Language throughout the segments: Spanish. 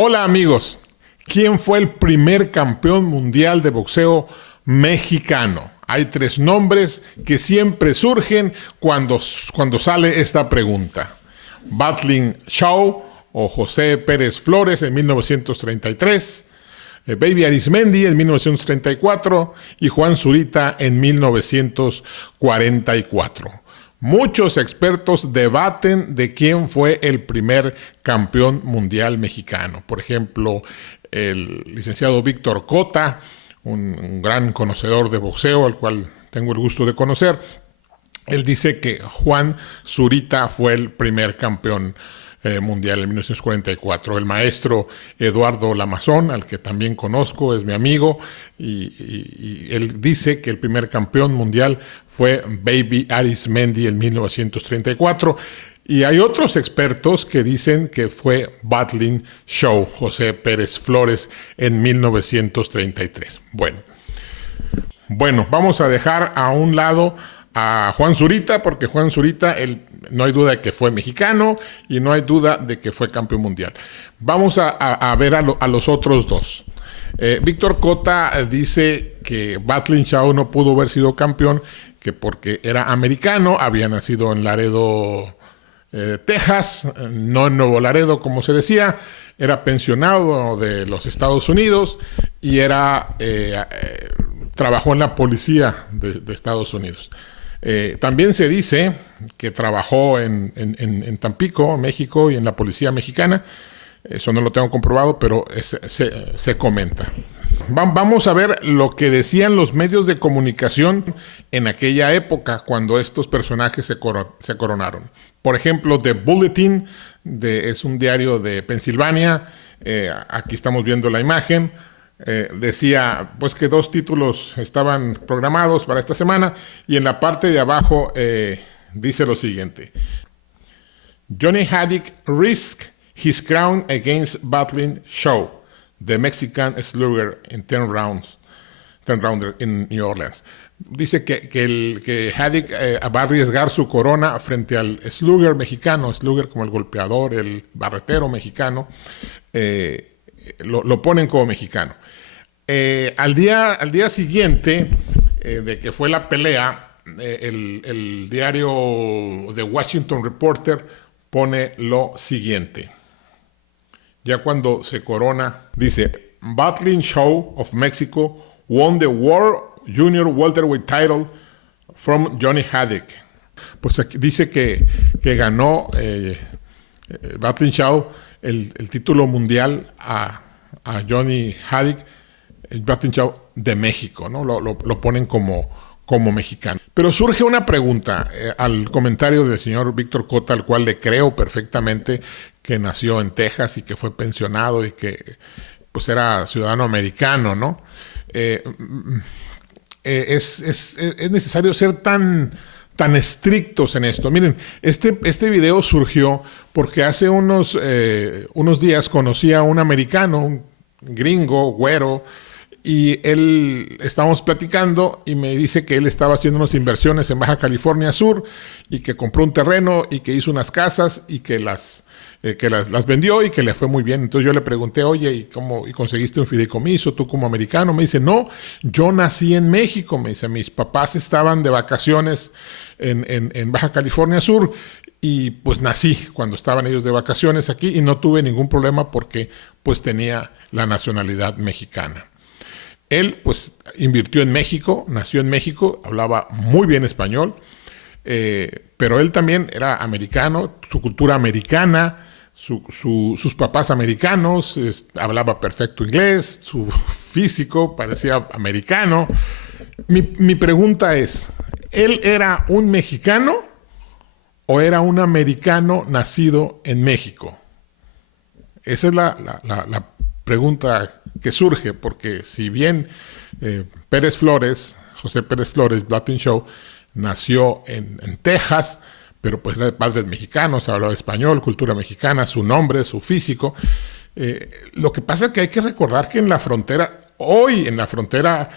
Hola amigos, ¿quién fue el primer campeón mundial de boxeo mexicano? Hay tres nombres que siempre surgen cuando sale esta pregunta. Battling Shaw o José Pérez Flores en 1933, Baby Arismendi en 1934 y Juan Zurita en 1944. Muchos expertos debaten de quién fue el primer campeón mundial mexicano. Por ejemplo, el licenciado Víctor Cota, un gran conocedor de boxeo, al cual tengo el gusto de conocer. Él dice que Juan Zurita fue el primer campeón mundial en 1944. El maestro Eduardo Lamazón, al que también conozco, es mi amigo, y él dice que el primer campeón mundial fue Baby Arismendi en 1934. Y hay otros expertos que dicen que fue Battling Shaw, José Pérez Flores, en 1933. Bueno, vamos a dejar a un lado a Juan Zurita, porque Juan Zurita, no hay duda de que fue mexicano y no hay duda de que fue campeón mundial. Vamos a ver a los otros dos. Víctor Cota dice que Battling Shaw no pudo haber sido campeón, que porque era americano, había nacido en Laredo, Texas, no en Nuevo Laredo como se decía, era pensionado de los Estados Unidos y trabajó en la policía de Estados Unidos. También se dice que trabajó en Tampico, México, y en la policía mexicana. Eso no lo tengo comprobado, pero se comenta. Vamos a ver lo que decían los medios de comunicación en aquella época, cuando estos personajes se coronaron. Por ejemplo, The Bulletin, es un diario de Pensilvania. Aquí estamos viendo la imagen. Decía pues que dos títulos estaban programados para esta semana, y en la parte de abajo dice lo siguiente: Johnny Haddick risked his crown against Battling Shaw, the Mexican Slugger in 10 rounder in New Orleans. Dice que Haddick va a arriesgar su corona frente al Slugger mexicano, Slugger como el golpeador, el barretero mexicano. Lo ponen como mexicano. Al día siguiente de que fue la pelea, el diario The Washington Reporter pone lo siguiente. Ya cuando se corona, dice: Battling Shaw of Mexico won the World Junior Welterweight title from Johnny Haddick. Pues aquí dice que ganó Battling Shaw el título mundial a Johnny Haddick, el Battling Shaw de México, ¿no? Lo ponen como mexicano. Pero surge una pregunta al comentario del señor Víctor Cota, al cual le creo perfectamente, que nació en Texas y que fue pensionado y que pues era ciudadano americano, ¿no? Es necesario ser tan estrictos en esto. Miren, este video surgió porque hace unos días conocí a un americano, un gringo, güero, y estábamos platicando y me dice que él estaba haciendo unas inversiones en Baja California Sur y que compró un terreno y que hizo unas casas y que las vendió y que le fue muy bien. Entonces yo le pregunté: oye, ¿y conseguiste un fideicomiso tú como americano? Me dice: no, yo nací en México. Me dice: mis papás estaban de vacaciones en Baja California Sur y pues nací cuando estaban ellos de vacaciones aquí y no tuve ningún problema porque pues tenía la nacionalidad mexicana. Él pues invirtió en México, nació en México, hablaba muy bien español, pero él también era americano, su cultura americana, sus papás americanos, hablaba perfecto inglés, su físico parecía americano. Mi pregunta es: ¿él era un mexicano o era un americano nacido en México? Esa es la pregunta que surge, porque si bien José Pérez Flores, Battling Shaw, nació en Texas, pero pues era de padres mexicanos, hablaba español, cultura mexicana, su nombre, su físico. Lo que pasa es que hay que recordar que en la frontera Hoy en la frontera,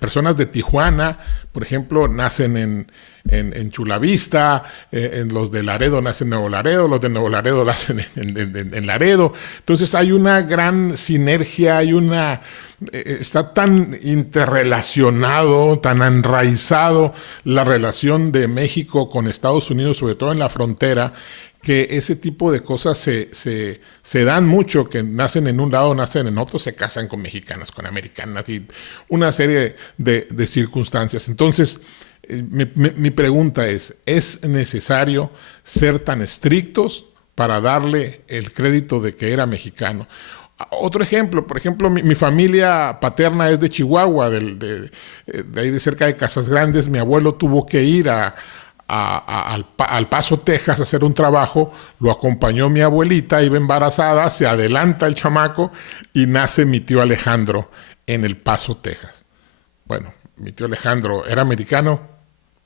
personas de Tijuana, por ejemplo, nacen en Chula Vista, en los de Laredo nacen en Nuevo Laredo, los de Nuevo Laredo nacen en Laredo. Entonces hay una gran sinergia, está tan interrelacionado, tan enraizado la relación de México con Estados Unidos, sobre todo en la frontera, que ese tipo de cosas se dan mucho, que nacen en un lado, nacen en otro, se casan con mexicanas, con americanas y una serie de circunstancias. Entonces, mi pregunta ¿es necesario ser tan estrictos para darle el crédito de que era mexicano? Otro ejemplo, por ejemplo, mi familia paterna es de Chihuahua, de ahí de cerca de Casas Grandes. Mi abuelo tuvo que ir al Paso, Texas, a hacer un trabajo, lo acompañó mi abuelita, iba embarazada, se adelanta el chamaco y nace mi tío Alejandro en El Paso, Texas. Bueno, mi tío Alejandro era americano.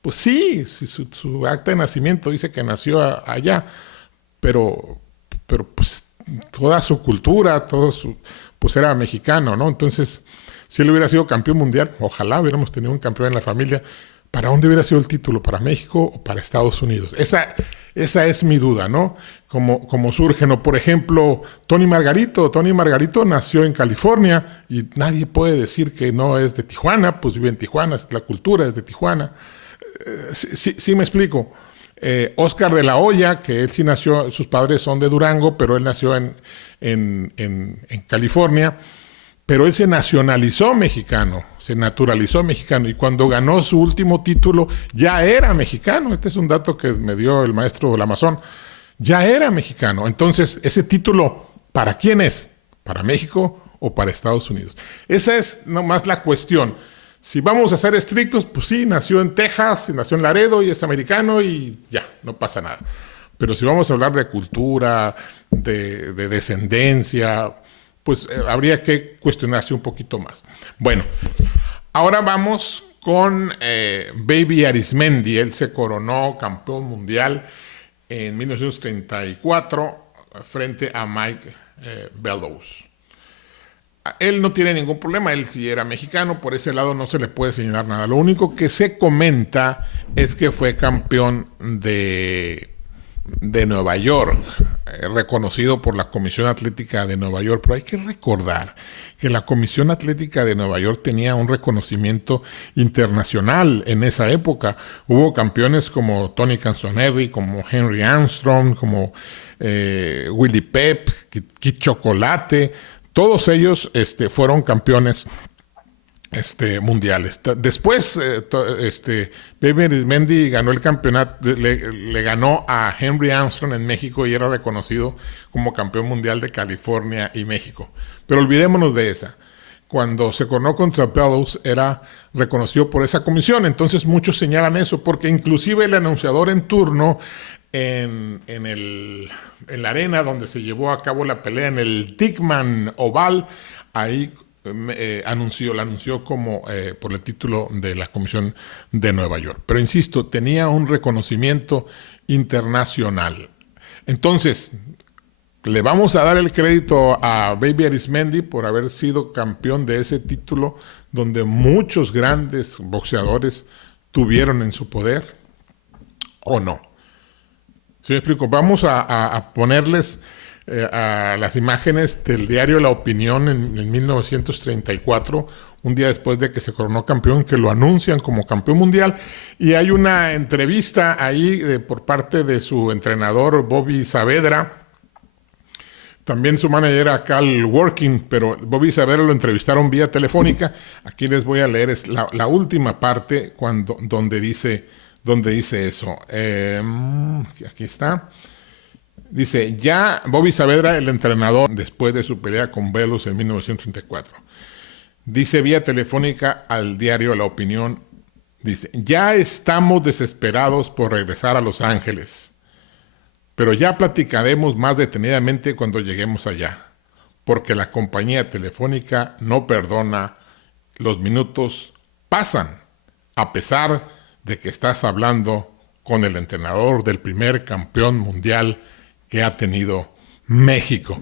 Pues sí, su acta de nacimiento dice que nació allá, pero pues toda su cultura, pues era mexicano, ¿no? Entonces, si él hubiera sido campeón mundial, ojalá hubiéramos tenido un campeón en la familia. ¿Para dónde hubiera sido el título? ¿Para México o para Estados Unidos? Esa es mi duda, ¿no? Como surgen, o por ejemplo, Tony Margarito. Tony Margarito nació en California y nadie puede decir que no es de Tijuana, pues vive en Tijuana, la cultura es de Tijuana. Sí me explico. Oscar de la Hoya, que él sí nació, sus padres son de Durango, pero él nació en California, pero él se nacionalizó mexicano, se naturalizó mexicano, y cuando ganó su último título ya era mexicano. Este es un dato que me dio el maestro Lamazón. Ya era mexicano. Entonces, ese título, ¿para quién es? ¿Para México o para Estados Unidos? Esa es nomás la cuestión. Si vamos a ser estrictos, pues sí, nació en Texas, nació en Laredo y es americano y ya, no pasa nada. Pero si vamos a hablar de cultura, de descendencia, pues habría que cuestionarse un poquito más. Bueno, ahora vamos con Baby Arismendi. Él se coronó campeón mundial en 1934 frente a Mike Bellows. Él no tiene ningún problema, él sí era mexicano, por ese lado no se le puede señalar nada. Lo único que se comenta es que fue campeón de Nueva York, reconocido por la Comisión Atlética de Nueva York. Pero hay que recordar que la Comisión Atlética de Nueva York tenía un reconocimiento internacional en esa época. Hubo campeones como Tony Canzoneri, como Henry Armstrong, como Willie Pep, Kid Chocolate. Todos ellos fueron campeones mundiales. Después, Baby Arismendi ganó el campeonato, le ganó a Henry Armstrong en México y era reconocido como campeón mundial de California y México. Pero olvidémonos de esa. Cuando se coronó contra Bellows era reconocido por esa comisión. Entonces muchos señalan eso, porque inclusive el anunciador en turno en la arena donde se llevó a cabo la pelea, en el Dickman Oval, ahí la anunció como por el título de la Comisión de Nueva York. Pero insisto, tenía un reconocimiento internacional. Entonces, le vamos a dar el crédito a Baby Arismendi por haber sido campeón de ese título donde muchos grandes boxeadores tuvieron en su poder, ¿o no? ¿Sí me explico? Vamos a ponerles a las imágenes del diario La Opinión en 1934, un día después de que se coronó campeón, que lo anuncian como campeón mundial, y hay una entrevista ahí por parte de su entrenador Bobby Saavedra. También su manager era Cal Working, pero Bobby Saavedra lo entrevistaron vía telefónica. Aquí les voy a leer la última parte donde dice eso. Aquí está. Dice, ya Bobby Saavedra, el entrenador, después de su pelea con Bellows en 1934, dice vía telefónica al diario La Opinión, dice, ya estamos desesperados por regresar a Los Ángeles, pero ya platicaremos más detenidamente cuando lleguemos allá, porque la compañía telefónica no perdona, los minutos pasan, a pesar de que estás hablando con el entrenador del primer campeón mundial que ha tenido México.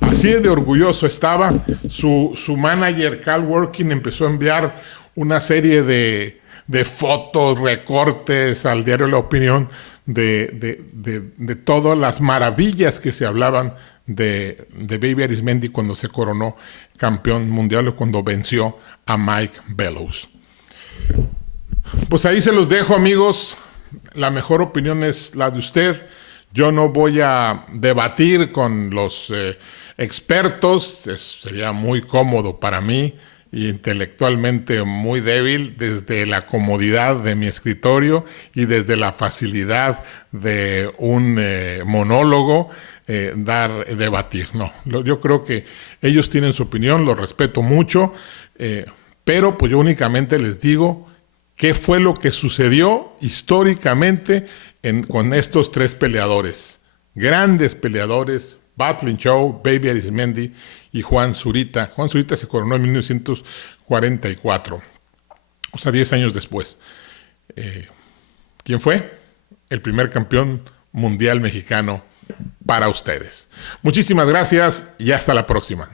Así de orgulloso estaba. Su manager, Cal Working, empezó a enviar una serie de fotos, recortes al diario La Opinión de todas las maravillas que se hablaban de Baby Arismendi cuando se coronó campeón mundial o cuando venció a Mike Bellows. Pues ahí se los dejo, amigos. La mejor opinión es la de usted. Yo no voy a debatir con los expertos. Sería muy cómodo para mí y intelectualmente muy débil desde la comodidad de mi escritorio y desde la facilidad de un monólogo debatir. No, yo creo que ellos tienen su opinión, lo respeto mucho, pero pues yo únicamente les digo qué fue lo que sucedió históricamente con estos tres peleadores, grandes peleadores, Battling Show, Baby Arismendi y Juan Zurita. Juan Zurita se coronó en 1944, o sea, 10 años después. ¿Quién fue? El primer campeón mundial mexicano para ustedes. Muchísimas gracias y hasta la próxima.